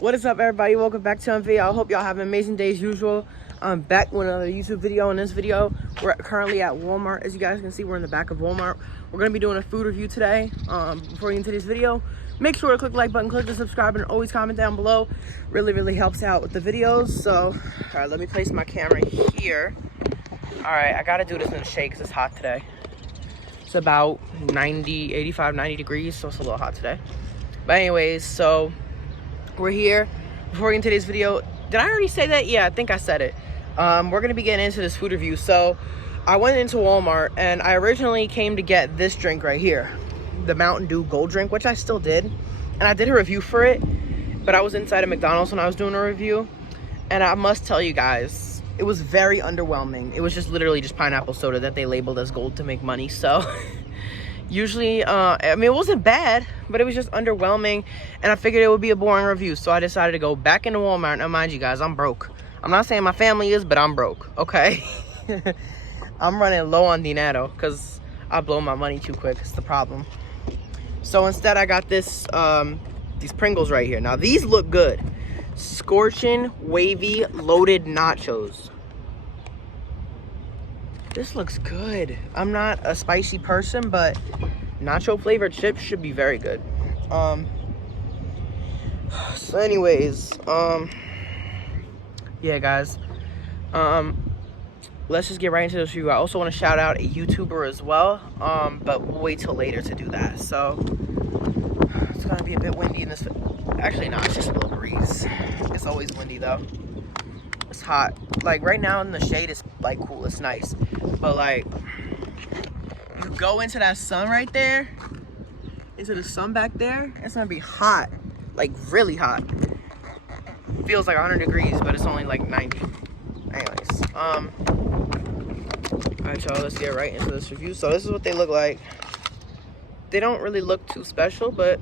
What is up, everybody? Welcome back to MV. I hope y'all have an amazing day as usual. I'm back with another YouTube video. In this video, we're currently at Walmart. As you guys can see, we're in the back of Walmart. We're going to be doing a food review today. Before you get into this video, make sure to click the like button, click the subscribe, and always comment down below. Really helps out with the videos. So, all right, let me place my camera here. All right, I got to do this in the shade because it's hot today. It's about 85, 90 degrees, so it's a little hot today. But anyways, so we're here. Before we get into today's video, did I already say that? Yeah, I think I said it. We're gonna be getting into this food review. So I went into Walmart and I originally came to get this drink right here, the Mountain Dew Gold drink, which I still did, and I did a review for it, but I was inside of McDonald's when I was doing a review, and I must tell you guys, it was very underwhelming. It was just literally just pineapple soda that they labeled as gold to make money. So usually, I mean, it wasn't bad, but it was just underwhelming, and I figured it would be a boring review, so I decided to go back into Walmart. Now, mind you guys, I'm broke. I'm not saying my family is, but I'm broke, okay? I'm running low on dinero, because I blow my money too quick. It's the problem. So instead, I got this, these Pringles right here. Now, these look good. Schorchin Wavy Loaded Nachos. This looks good. I'm not a spicy person, but nacho flavored chips should be very good. So anyways, yeah guys, let's just get right into this review. I also want to shout out a YouTuber as well, but we'll wait till later to do that. So it's gonna be a bit windy in this. Actually, no, it's just a little breeze. It's always windy though. It's hot. Like right now in the shade, it's like cool, it's nice. But like, you go into that sun right there, into the sun back there, it's gonna be hot, like really hot. Feels like 100 degrees, but it's only like 90. Anyways, all right, y'all, let's get right into this review. So this is what they look like. They don't really look too special, but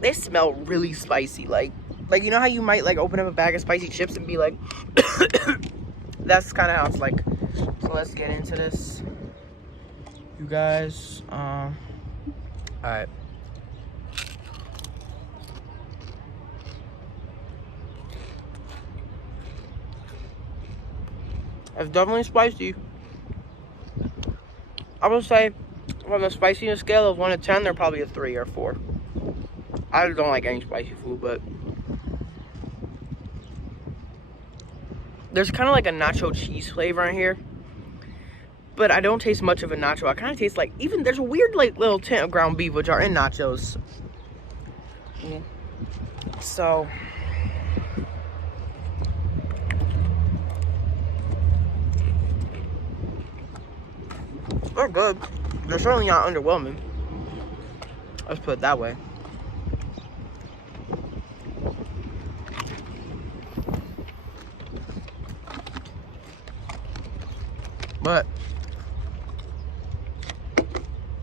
they smell really spicy. Like you know how you might like open up a bag of spicy chips and be like, that's kind of how it's like. So let's get into this, you guys. All right. It's definitely spicy. I would say on the spiciness scale of 1 to 10, they're probably a 3 or 4. I just don't like any spicy food, but there's kind of like a nacho cheese flavor in here, but I don't taste much of a nacho. I kind of taste like, even there's a weird like little tint of ground beef, which are in nachos. So they're good. They're certainly not underwhelming. Let's put it that way. But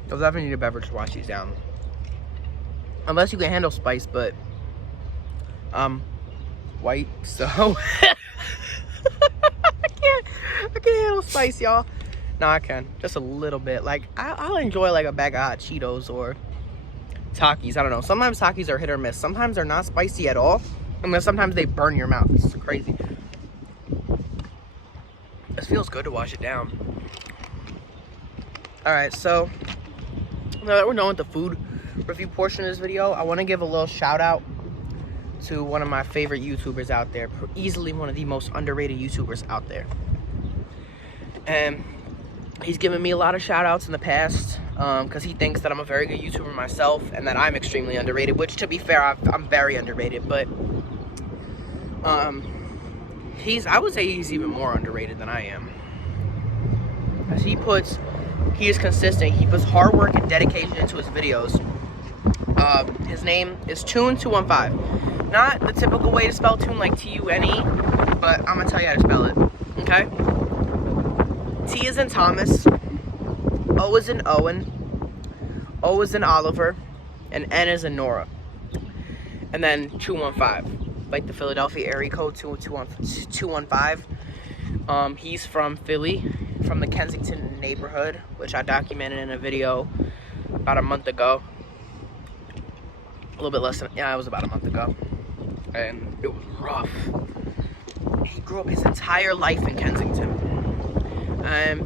you'll definitely need a beverage to wash these down. Unless you can handle spice, but white, so I can't handle spice, y'all. No, I can. Just a little bit. Like I'll enjoy like a bag of hot Cheetos or Takis. I don't know. Sometimes Takis are hit or miss. Sometimes they're not spicy at all. And then sometimes they burn your mouth. It's crazy. This feels good to wash it down. Alright, so now that we're done with the food review portion of this video, I want to give a little shout out to one of my favorite YouTubers out there. Easily one of the most underrated YouTubers out there. And he's given me a lot of shout outs in the past because he thinks that I'm a very good YouTuber myself and that I'm extremely underrated, which to be fair, I'm very underrated, but I would say he's even more underrated than I am. As he is consistent. He puts hard work and dedication into his videos. His name is Tune215. Not the typical way to spell Tune, like T-U-N-E, but I'm gonna tell you how to spell it, okay? T is in Thomas, O is in Owen, O is in Oliver, and N is in Nora. And then 215, like the Philadelphia area code 215. He's from Philly, from the Kensington neighborhood, which I documented in a video about a month ago. little bit less than, yeah, it was about a month ago. And it was rough. He grew up his entire life in Kensington.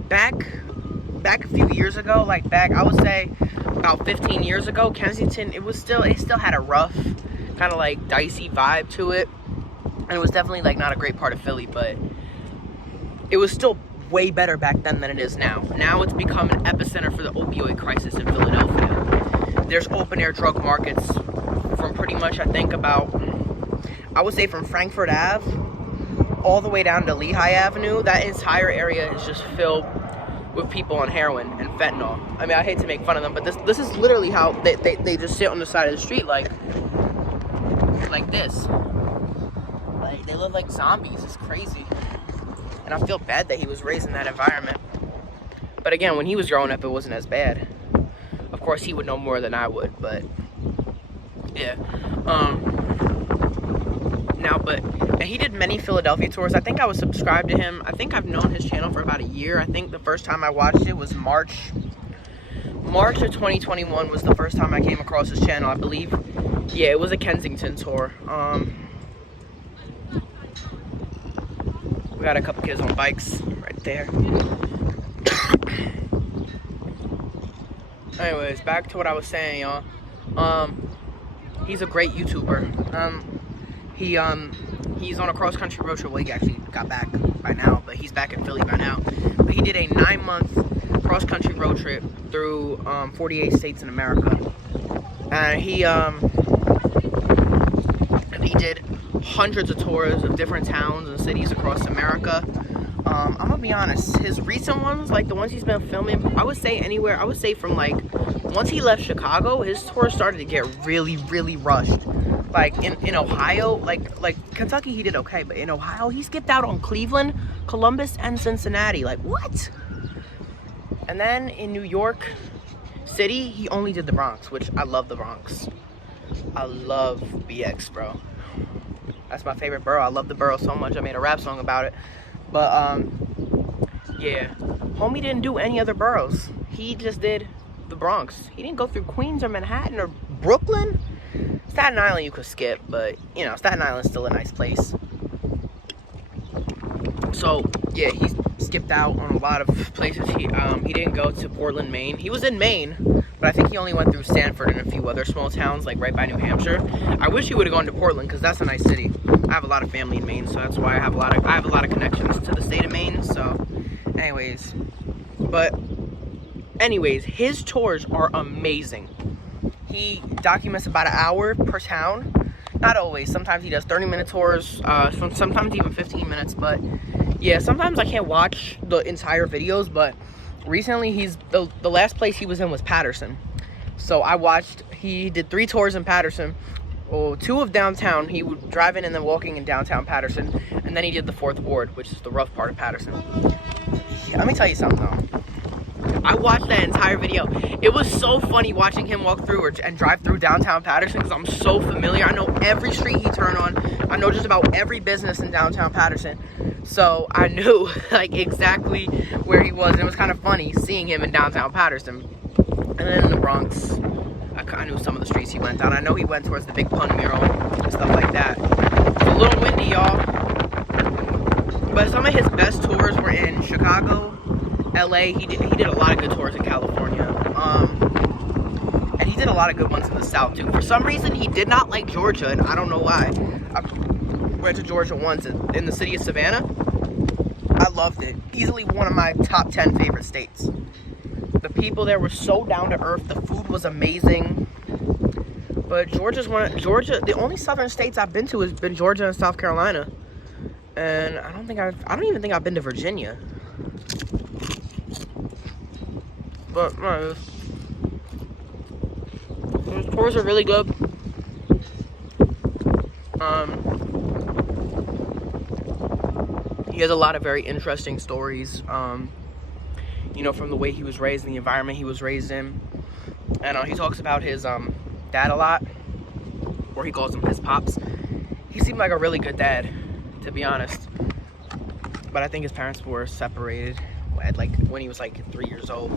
Back a few years ago, like I would say about 15 years ago, Kensington, it still had a rough, kind of like dicey vibe to it. And it was definitely like not a great part of Philly, but it was still way better back then than it is now. Now it's become an epicenter for the opioid crisis in Philadelphia. There's open air drug markets from pretty much, I think about, I would say from Frankfurt Ave all the way down to Lehigh Avenue. That entire area is just filled with people on heroin and fentanyl. I mean, I hate to make fun of them, but this is literally how they just sit on the side of the street like this. Like, they look like zombies. It's crazy. And I feel bad that he was raised in that environment. But again, when he was growing up, it wasn't as bad. Of course, he would know more than I would, but yeah. And he did many Philadelphia tours. I think I was subscribed to him. I think I've known his channel for about a year. I think the first time I watched it was March of 2021 was the first time I came across his channel, I believe. Yeah, it was a Kensington tour. We got a couple kids on bikes right there. Anyways, back to what I was saying, y'all. He's a great YouTuber. He's on a cross-country road trip. Well, he actually got back by now, but he's back in Philly by now. But he did a 9-month cross-country road trip through 48 states in America. And he did hundreds of tours of different towns and cities across America. I'm gonna be honest, his recent ones, like the ones he's been filming, I would say from like, once he left Chicago, his tour started to get really, really rushed. Like in Ohio, like Kentucky, he did okay, but in Ohio, he skipped out on Cleveland, Columbus, and Cincinnati. Like, what? And then in New York City, he only did the Bronx, which I love the Bronx. I love BX, bro. That's my favorite borough. I love the borough so much. I made a rap song about it. But yeah, homie didn't do any other boroughs. He just did the Bronx. He didn't go through Queens or Manhattan or Brooklyn. Staten Island you could skip, but you know, Staten Island's still a nice place. So yeah, he skipped out on a lot of places. He didn't go to Portland, Maine. He was in Maine, but I think he only went through Sanford and a few other small towns like right by New Hampshire. I wish he would have gone to Portland because that's a nice city. I have a lot of family in Maine, so that's why I have a lot of connections to the state of Maine. So anyways, his tours are amazing. He documents about an hour per town. Not always. Sometimes he does 30-minute tours, sometimes even 15 minutes. But yeah, sometimes I can't watch the entire videos. But recently, the last place he was in was Paterson. So he did 3 tours in Paterson. Well, 2 of downtown. He would drive in and then walking in downtown Paterson. And then he did the 4th Ward, which is the rough part of Paterson. Yeah, let me tell you something, though. I watched that entire video. It was so funny watching him walk through and drive through downtown Paterson because I'm so familiar. I know every street he turned on. I know just about every business in downtown Paterson. So I knew like exactly where he was. And it was kind of funny seeing him in downtown Paterson. And then in the Bronx, I knew some of the streets he went down. I know he went towards the Big Pun mural and stuff like that. It's a little windy, y'all. But some of his best tours were in Chicago, LA. He did a lot of good tours in California. And he did a lot of good ones in the South too. For some reason, he did not like Georgia, and I don't know why. I went to Georgia once in the city of Savannah. I loved it. Easily one of my top 10 favorite states. The people there were so down to earth. The food was amazing. But Georgia, the only southern states I've been to has been Georgia and South Carolina. And I don't even think I've been to Virginia. But no, his tours are really good. He has a lot of very interesting stories. You know, from the way he was raised, and the environment he was raised in. And he talks about his dad a lot, or he calls him his pops. He seemed like a really good dad, to be honest. But I think his parents were separated at when he was like 3 years old.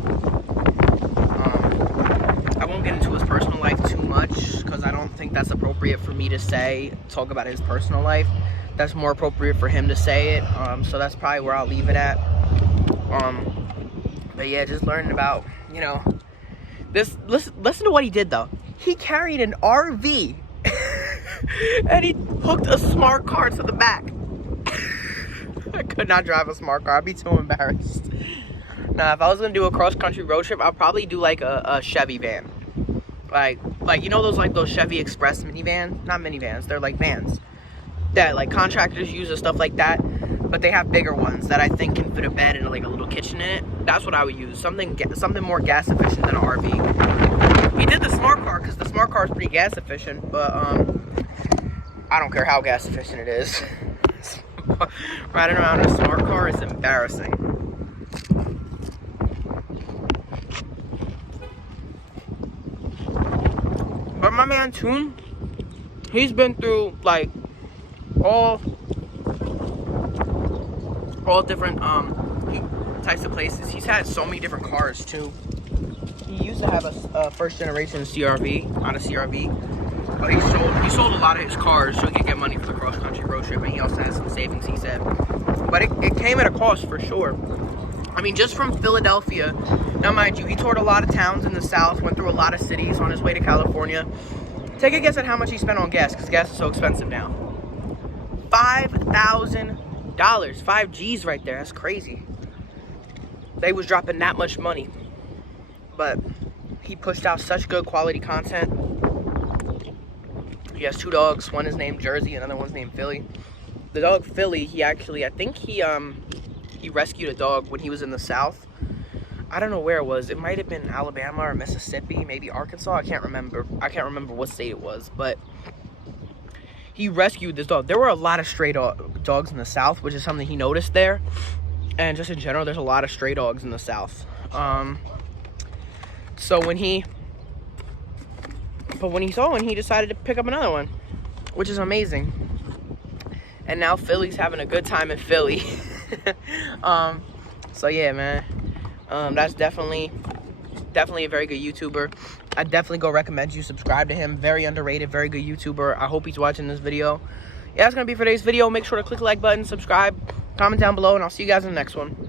I won't get into his personal life too much because I don't think that's appropriate for me to talk about his personal life. That's more appropriate for him to say it. So that's probably where I'll leave it at. But yeah, just learning about, you know, this. Listen to what he did though. He carried an RV and he hooked a smart car to the back. I could not drive a smart car. I'd be too embarrassed. Now, if I was gonna do a cross-country road trip, I'd probably do like a Chevy van. Like you know those Chevy Express minivans? Not minivans, they're like vans that like contractors use and stuff like that. But they have bigger ones that I think can fit a bed and like a little kitchen in it. That's what I would use. Something more gas efficient than an RV. He did the smart car because the smart car is pretty gas efficient, but I don't care how gas efficient it is. Riding around in a smart car is embarrassing. But my man Toon, he's been through like all different types of places. He's had so many different cars too. He used to have a first generation CRV, not a CRV. But he sold a lot of his cars so he could get money for the cross country road trip, and he also had some savings, he said. But it came at a cost for sure. I mean, just from Philadelphia. Now, mind you, he toured a lot of towns in the South, went through a lot of cities on his way to California. Take a guess at how much he spent on gas, because gas is so expensive now. $5,000. 5 G's right there. That's crazy. They was dropping that much money. But he pushed out such good quality content. He has 2 dogs. One is named Jersey, another one's named Philly. The dog Philly, I think he rescued a dog when he was in the South. I don't know where it was. It might have been Alabama or Mississippi, maybe Arkansas. I can't remember what state it was, but he rescued this dog. There were a lot of stray dogs in the South, which is something he noticed there. And just in general, there's a lot of stray dogs in the South. So when he saw one, he decided to pick up another one, which is amazing. And now Philly's having a good time in Philly. So yeah, man. That's definitely a very good YouTuber. I definitely go recommend you subscribe to him. Very underrated, very good YouTuber. I hope he's watching this video. Yeah, that's gonna be for today's video. Make sure to click the like button, subscribe, comment down below, and I'll see you guys in the next one.